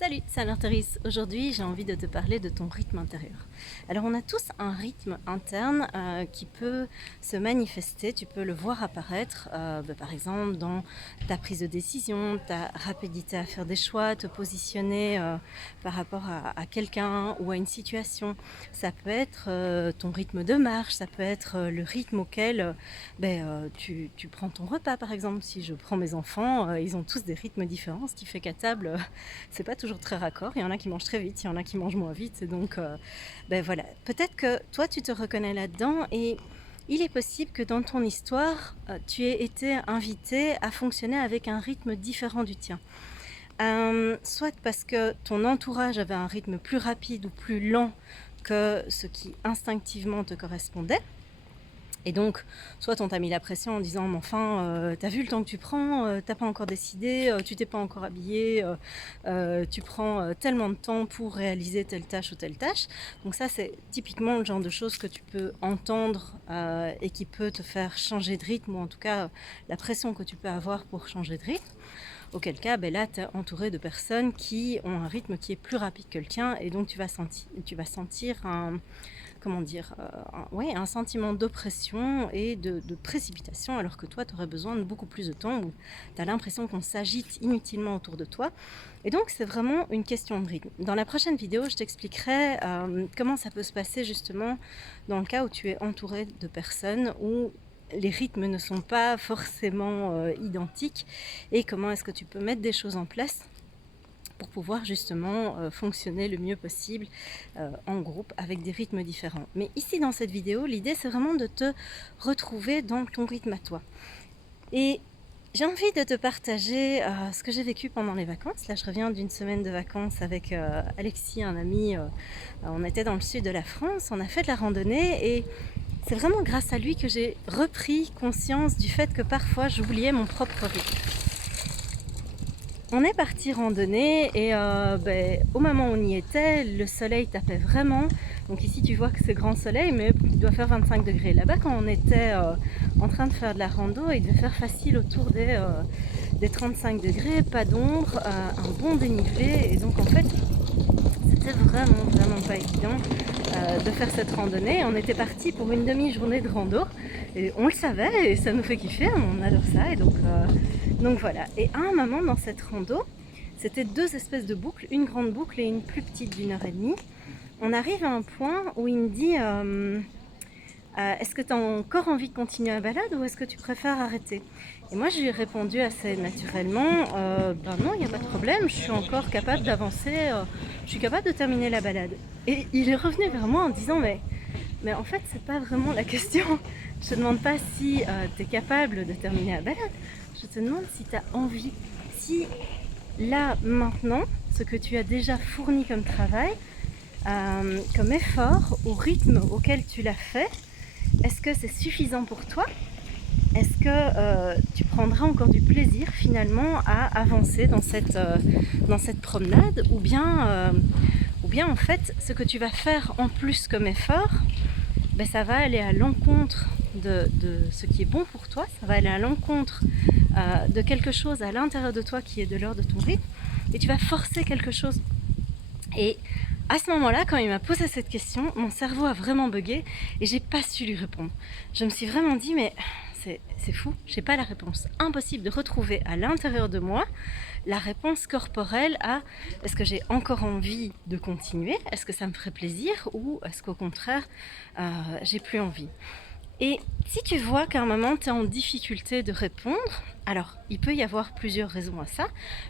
Salut, c'est Anne-Thérèse. Aujourd'hui, j'ai envie de te parler de ton rythme intérieur. Alors, on a tous un rythme interne qui peut se manifester, tu peux le voir apparaître, par exemple, dans ta prise de décision, ta rapidité à faire des choix, te positionner par rapport à quelqu'un ou à une situation. Ça peut être ton rythme de marche, ça peut être le rythme auquel tu prends ton repas, par exemple. Si je prends mes enfants, ils ont tous des rythmes différents, ce qui fait qu'à table, c'est pas toujours très raccord. Il y en a qui mangent très vite, il y en a qui mangent moins vite. Et donc, voilà. Peut-être que toi, tu te reconnais là-dedans et il est possible que dans ton histoire, tu aies été invité à fonctionner avec un rythme différent du tien. Soit parce que ton entourage avait un rythme plus rapide ou plus lent que ce qui instinctivement te correspondait. Et donc, soit on t'a mis la pression en disant « Mais enfin, t'as vu le temps que tu prends, t'as pas encore décidé, tu t'es pas encore habillé, tu prends tellement de temps pour réaliser telle tâche ou telle tâche. » Donc ça, c'est typiquement le genre de choses que tu peux entendre et qui peut te faire changer de rythme, ou en tout cas, la pression que tu peux avoir pour changer de rythme. Auquel cas, là, tu es entouré de personnes qui ont un rythme qui est plus rapide que le tien, et donc tu vas sentir un sentiment d'oppression et de précipitation, alors que toi, tu aurais besoin de beaucoup plus de temps, où tu as l'impression qu'on s'agite inutilement autour de toi. Et donc, c'est vraiment une question de rythme. Dans la prochaine vidéo, je t'expliquerai comment ça peut se passer justement dans le cas où tu es entouré de personnes où les rythmes ne sont pas forcément identiques, et comment est-ce que tu peux mettre des choses en place pour pouvoir justement fonctionner le mieux possible en groupe avec des rythmes différents. Mais ici dans cette vidéo, l'idée c'est vraiment de te retrouver dans ton rythme à toi. Et j'ai envie de te partager ce que j'ai vécu pendant les vacances. Là, je reviens d'une semaine de vacances avec Alexis, un ami. On était dans le sud de la France, on a fait de la randonnée, et c'est vraiment grâce à lui que j'ai repris conscience du fait que parfois j'oubliais mon propre rythme. On est parti randonner et au moment où on y était, le soleil tapait vraiment. Donc ici tu vois que c'est grand soleil, mais il doit faire 25 degrés. Là-bas, quand on était en train de faire de la rando, il devait faire facile autour des 35 degrés, pas d'ombre, un bon dénivelé. Et donc en fait, c'était vraiment pas évident de faire cette randonnée. On était parti pour une demi-journée de rando et on le savait et ça nous fait kiffer, on adore ça. Et donc voilà. Et à un moment dans cette rando, c'était deux espèces de boucles, une grande boucle et une plus petite d'1h30. On arrive à un point où il me dit est-ce que tu as encore envie de continuer la balade ou est-ce que tu préfères arrêter? Et moi je lui ai répondu assez naturellement non, il n'y a pas de problème, je suis encore capable d'avancer, je suis capable de terminer la balade. Et il est revenu vers moi en disant mais en fait c'est pas vraiment la question, je te demande pas si tu es capable de terminer la balade, je te demande si tu as envie, si là maintenant ce que tu as déjà fourni comme travail, comme effort, au rythme auquel tu l'as fait, est-ce que c'est suffisant pour toi? Est-ce que tu prendras encore du plaisir finalement à avancer dans cette promenade, ou bien en fait ce que tu vas faire en plus comme effort, ça va aller à l'encontre de ce qui est bon pour toi, ça va aller à l'encontre de quelque chose à l'intérieur de toi qui est de l'ordre de ton rythme, et tu vas forcer quelque chose. Et à ce moment-là, quand il m'a posé cette question, mon cerveau a vraiment bugué et j'ai pas su lui répondre. Je me suis vraiment dit mais c'est fou, j'ai pas la réponse. Impossible de retrouver à l'intérieur de moi la réponse corporelle à est-ce que j'ai encore envie de continuer, est-ce que ça me ferait plaisir, ou est-ce qu'au contraire j'ai plus envie. Et si tu vois qu'à un moment tu es en difficulté de répondre, alors il peut y avoir plusieurs raisons à ça.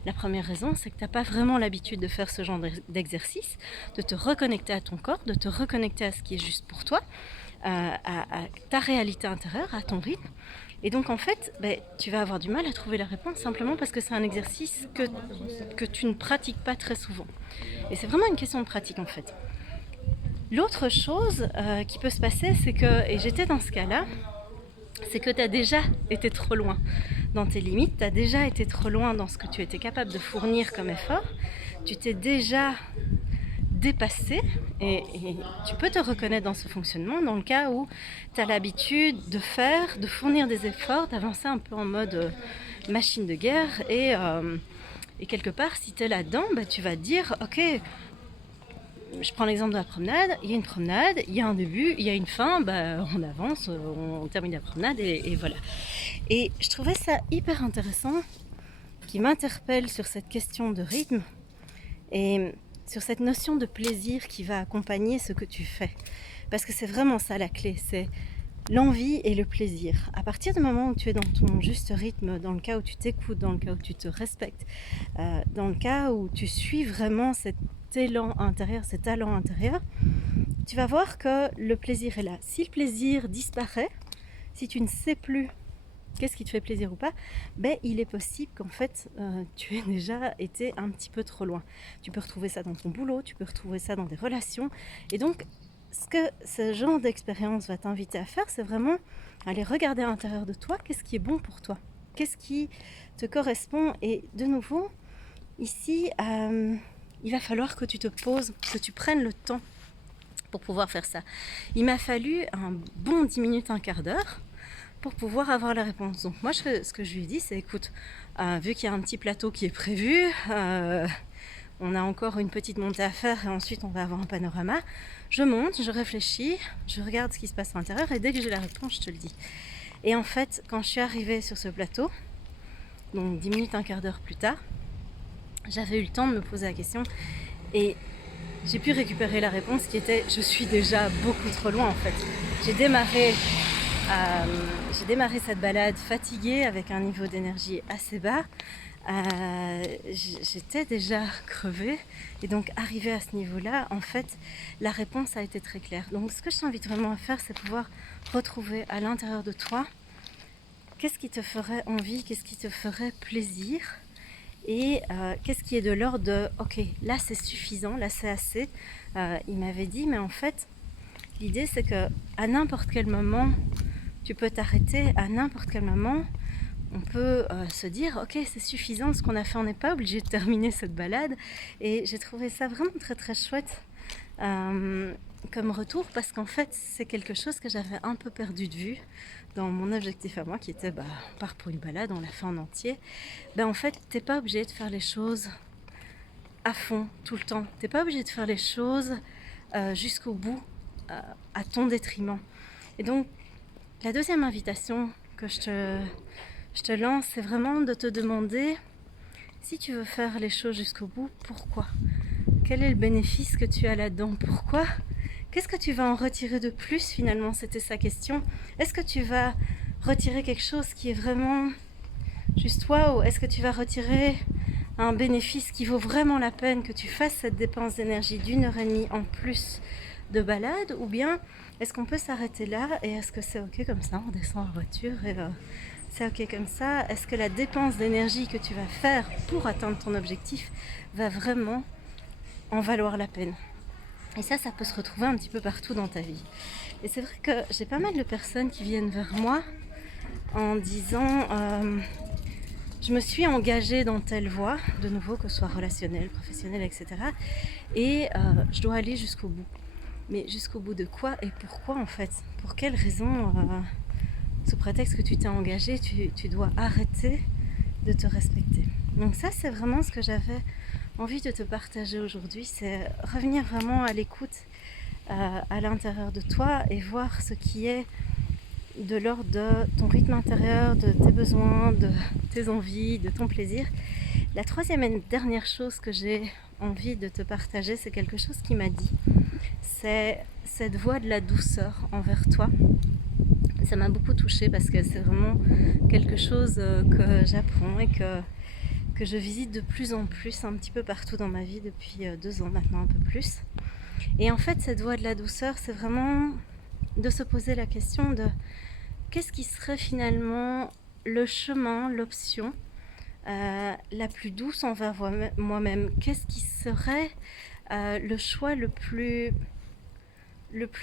La première raison, c'est que tu n'as pas vraiment l'habitude de faire ce genre d'exercice, de te reconnecter à ton corps, de te reconnecter à ce qui est juste pour toi, à ta réalité intérieure, à ton rythme. Et donc en fait, tu vas avoir du mal à trouver la réponse simplement parce que c'est un exercice que tu ne pratiques pas très souvent. Et c'est vraiment une question de pratique en fait. L'autre chose qui peut se passer, c'est que, et j'étais dans ce cas-là, c'est que tu as déjà été trop loin dans tes limites, tu as déjà été trop loin dans ce que tu étais capable de fournir comme effort, tu t'es déjà dépassé, et tu peux te reconnaître dans ce fonctionnement dans le cas où tu as l'habitude de fournir des efforts, d'avancer un peu en mode machine de guerre, Et quelque part, si tu es là-dedans, tu vas te dire, ok, je prends l'exemple de la promenade, il y a une promenade, il y a un début, il y a une fin, on avance, on termine la promenade et voilà. Et je trouvais ça hyper intéressant, qui m'interpelle sur cette question de rythme et sur cette notion de plaisir qui va accompagner ce que tu fais. Parce que c'est vraiment ça la clé, c'est l'envie et le plaisir. À partir du moment où tu es dans ton juste rythme, dans le cas où tu t'écoutes, dans le cas où tu te respectes, dans le cas où tu suis vraiment cet élan intérieur, cet talent intérieur, tu vas voir que le plaisir est là. Si le plaisir disparaît, si tu ne sais plus qu'est-ce qui te fait plaisir ou pas, il est possible qu'en fait tu aies déjà été un petit peu trop loin. Tu peux retrouver ça dans ton boulot, tu peux retrouver ça dans des relations. Et donc, ce que ce genre d'expérience va t'inviter à faire, c'est vraiment aller regarder à l'intérieur de toi qu'est-ce qui est bon pour toi, qu'est-ce qui te correspond. Et de nouveau, ici, il va falloir que tu te poses, que tu prennes le temps pour pouvoir faire ça. Il m'a fallu un bon 10 minutes, un quart d'heure pour pouvoir avoir la réponse. Donc moi, ce que je lui ai dit, c'est écoute, vu qu'il y a un petit plateau qui est prévu, on a encore une petite montée à faire et ensuite on va avoir un panorama. Je monte, je réfléchis, je regarde ce qui se passe à l'intérieur et dès que j'ai la réponse, je te le dis. Et en fait, quand je suis arrivée sur ce plateau, donc 10 minutes, un quart d'heure plus tard, j'avais eu le temps de me poser la question et j'ai pu récupérer la réponse qui était je suis déjà beaucoup trop loin en fait. J'ai démarré cette balade fatiguée avec un niveau d'énergie assez bas. J'étais déjà crevée et donc arrivée à ce niveau-là, en fait, la réponse a été très claire. Donc ce que je t'invite vraiment à faire, c'est pouvoir retrouver à l'intérieur de toi qu'est-ce qui te ferait envie, qu'est-ce qui te ferait plaisir et qu'est-ce qui est de l'ordre de ok, là c'est suffisant, là c'est assez. Il m'avait dit, mais en fait, l'idée c'est que à n'importe quel moment, tu peux t'arrêter, à n'importe quel moment, on peut se dire ok, c'est suffisant ce qu'on a fait, on n'est pas obligé de terminer cette balade. Et j'ai trouvé ça vraiment très très chouette comme retour, parce qu'en fait c'est quelque chose que j'avais un peu perdu de vue dans mon objectif à moi qui était on part pour une balade, on l'a fait en entier. En fait t'es pas obligé de faire les choses à fond tout le temps, t'es pas obligé de faire les choses jusqu'au bout à ton détriment. Et donc la deuxième invitation que je te lance, c'est vraiment de te demander si tu veux faire les choses jusqu'au bout, pourquoi ? Quel est le bénéfice que tu as là-dedans ? Pourquoi ? Qu'est-ce que tu vas en retirer de plus finalement ? C'était sa question. Est-ce que tu vas retirer quelque chose qui est vraiment juste waouh ? Est-ce que tu vas retirer un bénéfice qui vaut vraiment la peine que tu fasses cette dépense d'énergie d'1h30 en plus de balade ? Ou bien est-ce qu'on peut s'arrêter là et est-ce que c'est ok comme ça ? On descend en voiture et c'est ok comme ça. Est-ce que la dépense d'énergie que tu vas faire pour atteindre ton objectif va vraiment en valoir la peine ? Et ça peut se retrouver un petit peu partout dans ta vie. Et c'est vrai que j'ai pas mal de personnes qui viennent vers moi en disant je me suis engagée dans telle voie, de nouveau, que ce soit relationnelle, professionnelle, etc. Et je dois aller jusqu'au bout. Mais jusqu'au bout de quoi et pourquoi en fait ? Pour quelle raison sous prétexte que tu t'es engagé, tu dois arrêter de te respecter. Donc ça, c'est vraiment ce que j'avais envie de te partager aujourd'hui, c'est revenir vraiment à l'écoute à l'intérieur de toi et voir ce qui est de l'ordre de ton rythme intérieur, de tes besoins, de tes envies, de ton plaisir. La troisième et dernière chose que j'ai envie de te partager, c'est quelque chose qu'il m'a dit. C'est cette voix de la douceur envers toi. Ça m'a beaucoup touchée parce que c'est vraiment quelque chose que j'apprends et que je visite de plus en plus un petit peu partout dans ma vie depuis 2 ans maintenant, un peu plus. Et en fait, cette voie de la douceur, c'est vraiment de se poser la question de qu'est-ce qui serait finalement le chemin, l'option la plus douce envers moi-même ? Qu'est-ce qui serait le choix le plus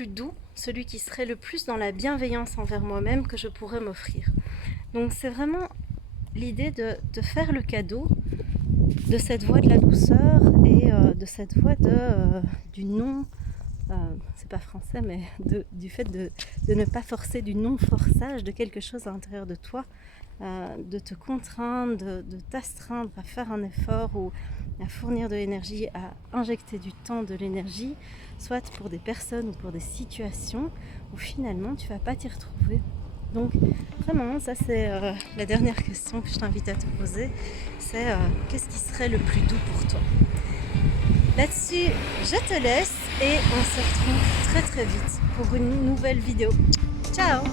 doux, celui qui serait le plus dans la bienveillance envers moi-même que je pourrais m'offrir ? Donc c'est vraiment l'idée de faire le cadeau de cette voie de la douceur et de cette voie du non, c'est pas français, mais du fait de ne pas forcer, du non-forçage de quelque chose à l'intérieur de toi de te contraindre, de t'astreindre à faire un effort ou à fournir de l'énergie, à injecter du temps, de l'énergie, soit pour des personnes ou pour des situations où finalement tu vas pas t'y retrouver. Donc vraiment, ça c'est la dernière question que je t'invite à te poser, c'est qu'est-ce qui serait le plus doux pour toi? Là-dessus, je te laisse et on se retrouve très très vite pour une nouvelle vidéo. Ciao!